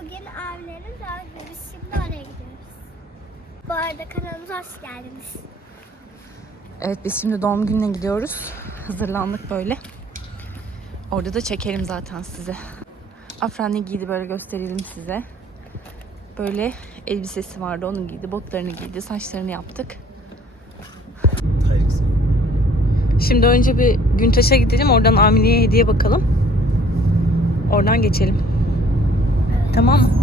Bugün abilerim doğum Biz şimdi oraya gidiyoruz. Bu arada kanalımıza hoş geldiniz. Evet biz şimdi doğum gününe gidiyoruz. Hazırlandık böyle. Orada da çekerim zaten size. Afra ne giydi böyle gösterelim size. Böyle elbisesi vardı onu giydi, botlarını giydi, saçlarını yaptık. Şimdi önce bir Güntaş'a gidelim oradan Amine'ye hediye bakalım. Oradan geçelim. Tamam mı?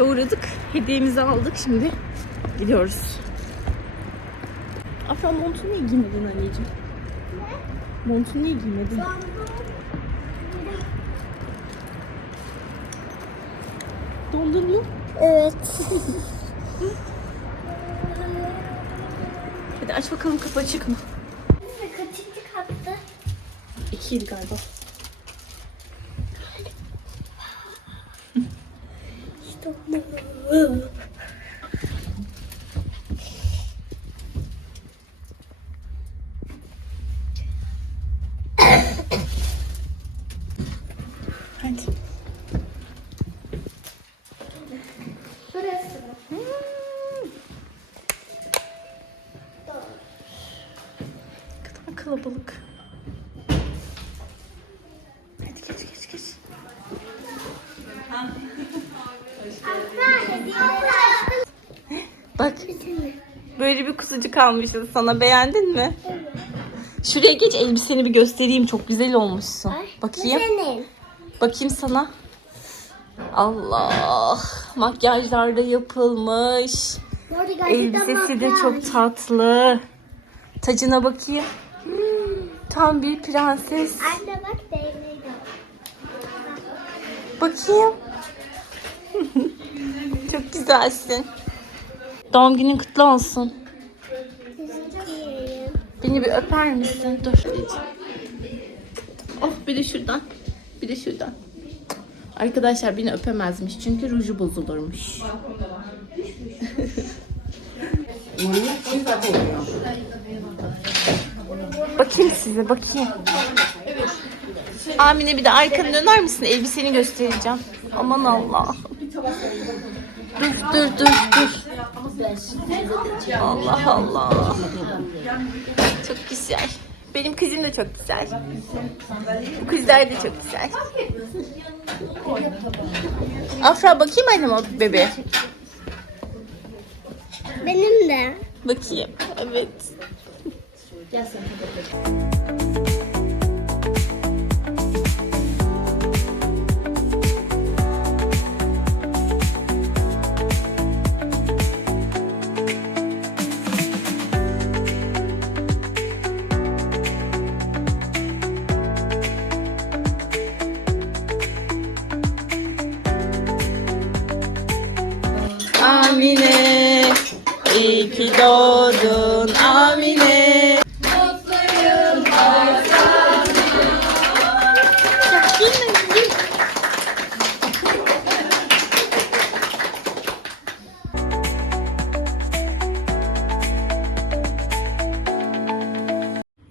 Güntaş'a uğradık. Hediyemizi aldık. Şimdi gidiyoruz. Afra montunu niye giymedin anneciğim? Montunu niye giymedin? Dondun mu? Evet. Hadi aç bakalım kapı açık mı? Kaçıncı katta? İkiydi galiba. İşte o. Hadi. Burası mı? Ne kadar kalabalık. Hadi geç geç geç. Afra hediyeleri açtım. Bak Bitirme. Kuzucuk almışız sana beğendin mi? Şuraya geç elbiseni bir göstereyim çok güzel olmuşsun. Bakayım. Bakayım sana. Allah. Makyajlar da yapılmış. Elbisesi de çok tatlı. Tacına bakayım. Tam bir prenses. Anne bak değneği. Bakayım. çok güzelsin. Doğum günün kutlu olsun. Beni bir öper misin? Dur. Oh bir de şuradan. Bir de şuradan. Arkadaşlar beni öpemezmiş çünkü ruju bozulurmuş. bakayım size bakayım. Amine bir de arkanı döner misin? Elbiseni göstereceğim. Aman Allah. Dur dur dur dur. Allah Allah. Çok güzel. Benim kızım da çok güzel. Bu kızlar da çok güzel. Afra bakayım annem o bebe. Benim de. Bakayım. Evet. Amine, ki doğdun Amine.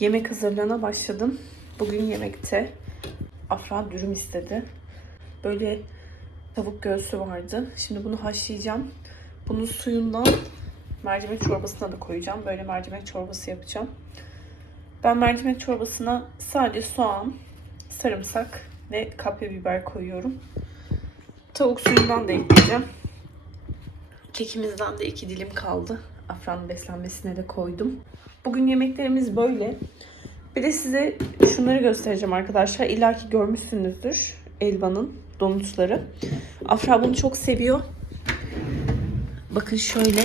Yemek hazırlığına başladım. Bugün yemekte Afra dürüm istedi. Böyle tavuk göğsü vardı. Şimdi bunu haşlayacağım. Bunun suyundan mercimek çorbasına da koyacağım. Böyle mercimek çorbası yapacağım. Ben mercimek çorbasına sadece soğan, sarımsak ve kapya biber koyuyorum. Tavuk suyundan da ekleyeceğim. Kekimizden de iki dilim kaldı. Afra'nın beslenmesine de koydum. Bugün yemeklerimiz böyle. Bir de size şunları göstereceğim arkadaşlar. İlla ki görmüşsünüzdür. Elvan'ın donutları. Afra bunu çok seviyor. Bakın şöyle.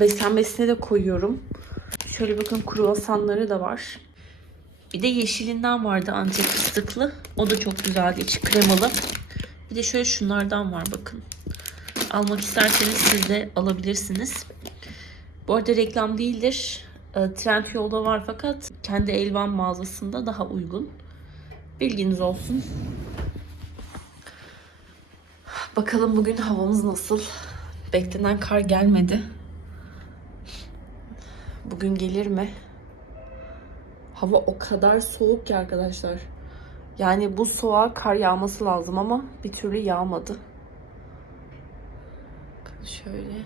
Beslenmesine de koyuyorum. Şöyle bakın kruvasanları da var. Bir de yeşilinden vardı Antep fıstıklı. O da çok güzeldi. içi kremalı. Bir de şöyle şunlardan var bakın. Almak isterseniz siz de alabilirsiniz. Bu arada reklam değildir. E, Trendyol'da var fakat kendi Elvan mağazasında daha uygun. Bilginiz olsun. Bakalım bugün havamız nasıl? Beklenen kar gelmedi. Bugün gelir mi? Hava o kadar soğuk ki arkadaşlar. Yani bu soğuğa kar yağması lazım ama bir türlü yağmadı. Bakın Şöyle.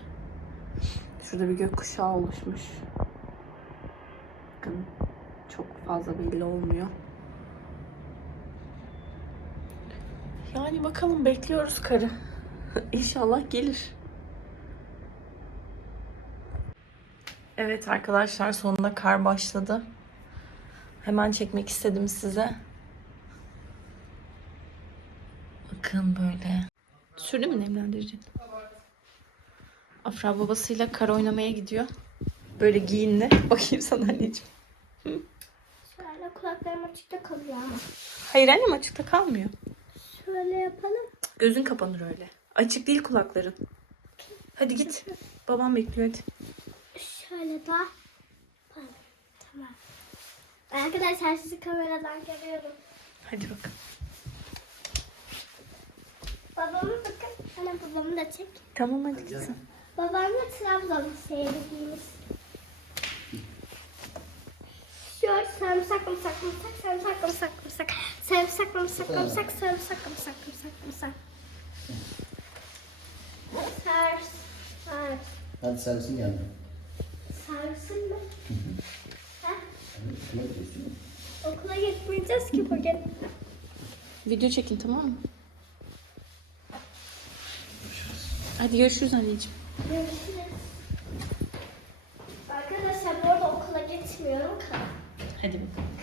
Şurada bir gökkuşağı oluşmuş. Bakın çok fazla belli olmuyor. Yani bakalım bekliyoruz karı. İnşallah gelir. Evet arkadaşlar sonunda kar başladı. Hemen çekmek istedim size. Bakın böyle. Sürdü mü nemlendiricin? Afra babasıyla kar oynamaya gidiyor. Böyle giyinli. Bakayım sana anneciğim. Şöyle kulaklarım açıkta kalıyor ama. Hayır annem açıkta kalmıyor. Şöyle yapalım. Gözün kapanır öyle. Açık değil kulakların. Hadi git. Babam bekliyor hadi. Şöyle daha. Tamam. Arkadaşlar sizi kameradan görüyorum. Hadi bakalım. Babamı bakın. Anne babamı da çek. Tamam hadi kızım. Babam da Trabzon şehri giymiş. Şöyle sarımsak mısak mısak sarımsak mısak mısak sarımsak mısak mısak sarımsak mısak mısak mısak Sars sars Hadi servisin geldi. Sarsın mı? Ha? Okula gitmeyeceğiz ki bugün. Video çekin tamam mı? Hadi görüşürüz anneciğim. Görüşürüz. Arkadaşlar bu arada okula gitmiyorum. Hadi bakalım.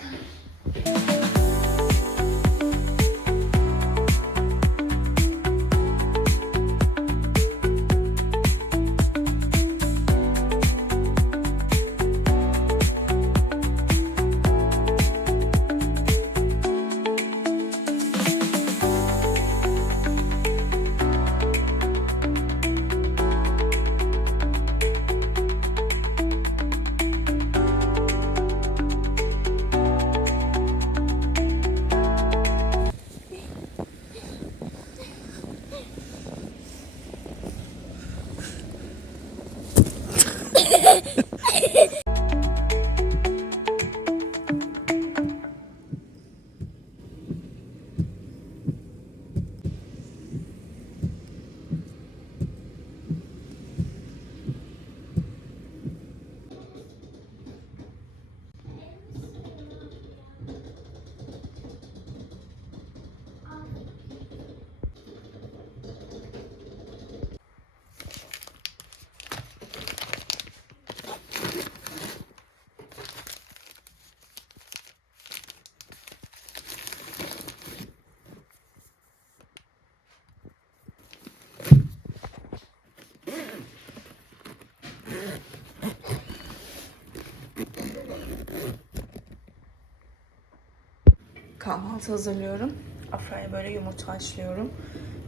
Kahvaltı hazırlıyorum. Afra'ya böyle yumurta haşlıyorum.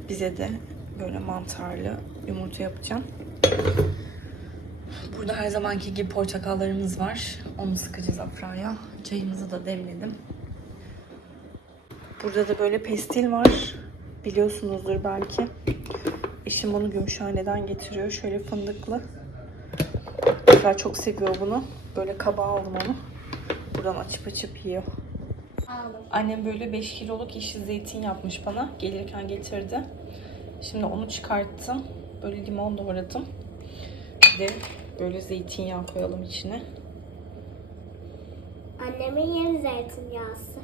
Bize de böyle mantarlı yumurta yapacağım. Burada her zamanki gibi portakallarımız var. Onu sıkacağız Afra'ya. Çayımızı da demledim. Burada da böyle pestil var. Biliyorsunuzdur belki. Eşim bunu Gümüşhane'den getiriyor. Şöyle fındıklı. Afra çok seviyor bunu. Böyle kaba aldım onu. Buradan açıp açıp yiyor. Aldım. Annem böyle 5 kiloluk yeşil zeytin yapmış bana. Gelirken getirdi. Şimdi onu çıkarttım. Böyle limon doğradım. Bir de böyle zeytinyağı koyalım içine. Annemin yeni zeytinyağısı.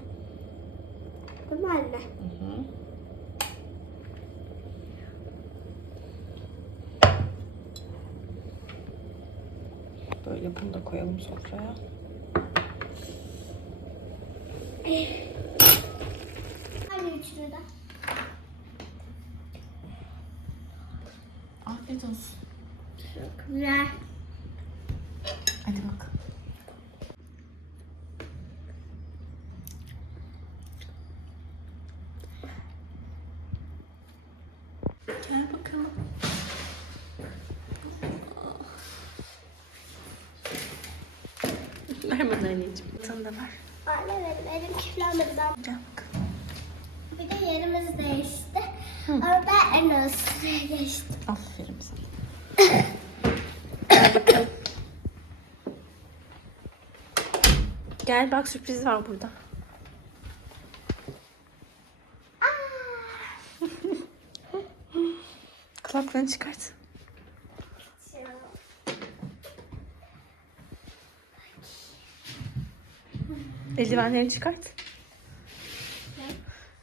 Değil mi anne? Hı hı. Böyle bunu da koyalım sofraya. Anne üçlü de. Ver bana anneciğim. Sana da ver. Anne benim elim kirlenmedi. Ben bakalım. Bir de yerimiz değişti. Ama ben en üst sıraya geçtim. Aferin sana. Gel bak sürpriz var burada. Kulaklarını çıkart. Eldivenlerini çıkart.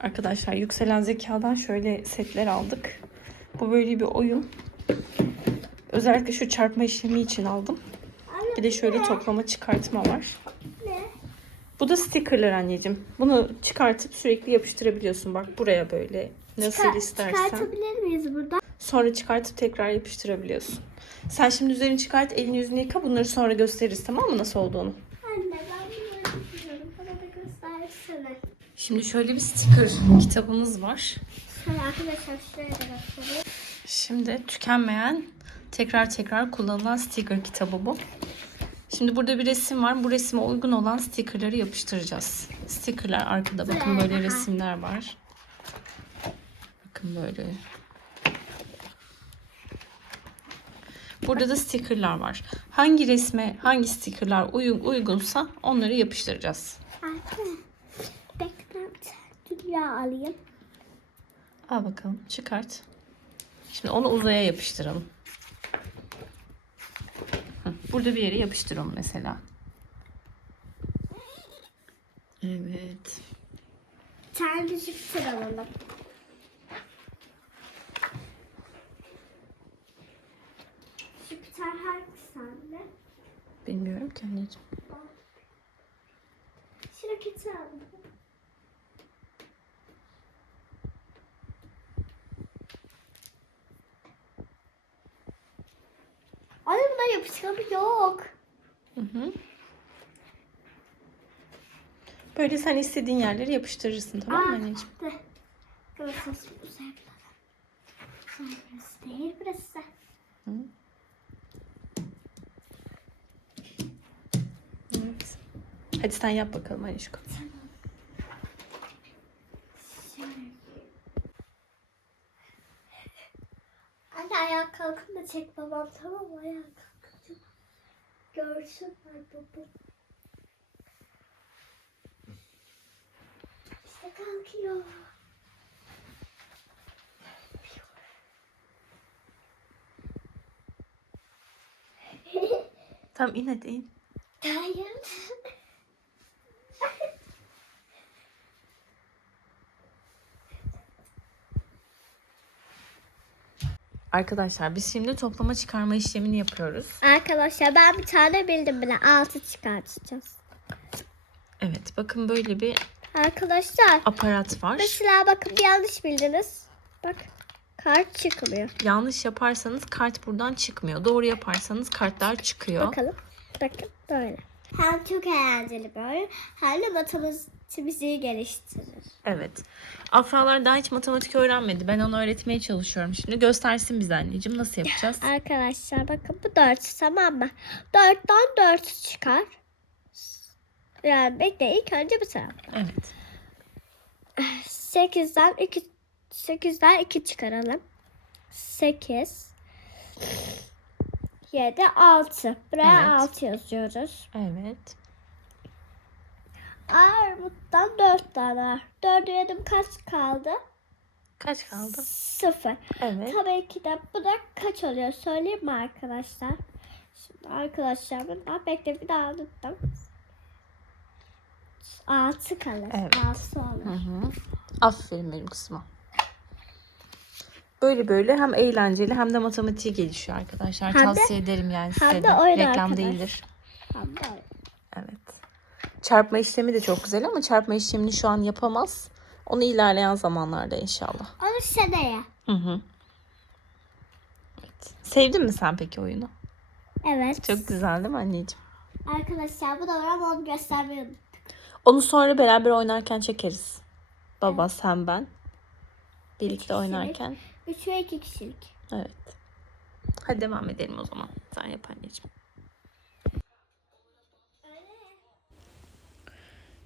Arkadaşlar yükselen zekadan şöyle setler aldık. Bu böyle bir oyun. Özellikle şu çarpma işlemi için aldım. Bir de şöyle toplama çıkartma var. ne? Bu da stickerlar anneciğim. Bunu çıkartıp sürekli yapıştırabiliyorsun. Bak buraya böyle nasıl Çıkar- istersen. Çıkartabilir miyiz buradan? Sonra çıkartıp tekrar yapıştırabiliyorsun. Sen şimdi üzerini çıkart, elini yüzünü yıka. Bunları sonra gösteririz tamam mı nasıl olduğunu. Anne ben bunları düşünüyorum. Bana da göstersene. Şimdi şöyle bir sticker kitabımız var. Şimdi tükenmeyen, tekrar tekrar kullanılan sticker kitabı bu. Şimdi burada bir resim var. Bu resime uygun olan stickerları yapıştıracağız. Stickerlar arkada. Bakın böyle resimler var. Bakın böyle. Burada da stickerlar var. Hangi resme hangi stickerlar uy- uygunsa onları yapıştıracağız. Anne. Dünya alayım. Al bakalım çıkart. Şimdi onu uzaya yapıştıralım. Burada bir yere yapıştır onu mesela. Evet. Tane Jüpiter alalım. Jüpiter hangisi anne? Bilmiyorum ki anneciğim. Şu alalım. Anne yapışkanı yok. Hı hı. Böyle sen istediğin yerleri yapıştırırsın tamam mı Aa, anneciğim? de. Burası. Uzay burası değil burası. Evet. Hadi sen yap bakalım Anişko. Şöyle. Anne ayağa kalkın da çek babam tamam mı? Ayağa Görsünler babam. İşte kalkıyor. Tamam in hadi in. Hayır. Arkadaşlar biz şimdi toplama çıkarma işlemini yapıyoruz. Arkadaşlar ben bir tane bildim bile. Altı çıkartacağız. Evet bakın böyle bir Arkadaşlar aparat var. mesela bakın bir yanlış bildiniz. Bak kart çıkmıyor. Yanlış yaparsanız kart buradan çıkmıyor. Doğru yaparsanız kartlar çıkıyor. Bakalım. Bakın böyle. Hem çok eğlenceli bir oyun hem de matematiğimizi geliştirir. Evet. Afralar daha hiç matematik öğrenmedi. Ben onu öğretmeye çalışıyorum. Şimdi göstersin bize anneciğim nasıl yapacağız. Arkadaşlar bakın bu 4 tamam mı? 4'ten 4 çıkar. Yani bekle ilk önce bu taraf. Evet. 8'den 2 8'den 2 çıkaralım. 8 7 6. Buraya Evet. 6 yazıyoruz. Evet. Armut'tan 4 tane. 4'ü yedim kaç kaldı? Kaç kaldı? 0. Evet. Tabii ki de bu da kaç oluyor söyleyeyim mi arkadaşlar? Şimdi arkadaşlar bundan bekle bir daha unuttum. 6 kalır. Evet. 6 olur. Hı hı. Aferin benim kızıma. Böyle böyle hem eğlenceli hem de matematiği gelişiyor arkadaşlar. Hem de- Tavsiye ederim yani hem size de de. oyun Reklam arkadaş. değildir. Tamam. Evet. Çarpma işlemi de çok güzel ama çarpma işlemini şu an yapamaz. Onu ilerleyen zamanlarda inşallah. Onu seneye. Hı hı. Evet. Sevdin mi sen peki oyunu? Evet. Çok güzel değil mi anneciğim? Arkadaşlar bu da var ama onu göstermeyi unuttum. Onu sonra beraber oynarken çekeriz. Baba, sen, ben. Birlikte kişilik. oynarken. 3 ve 2 kişilik. Evet. Hadi devam edelim o zaman. Sen yap anneciğim.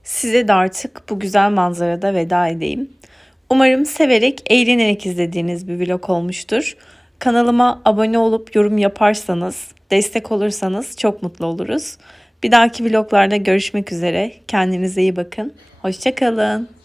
Size de artık bu güzel manzarada veda edeyim. Umarım severek, eğlenerek izlediğiniz bir vlog olmuştur. Kanalıma abone olup yorum yaparsanız, destek olursanız çok mutlu oluruz. Bir dahaki vloglarda görüşmek üzere. Kendinize iyi bakın. Hoşçakalın.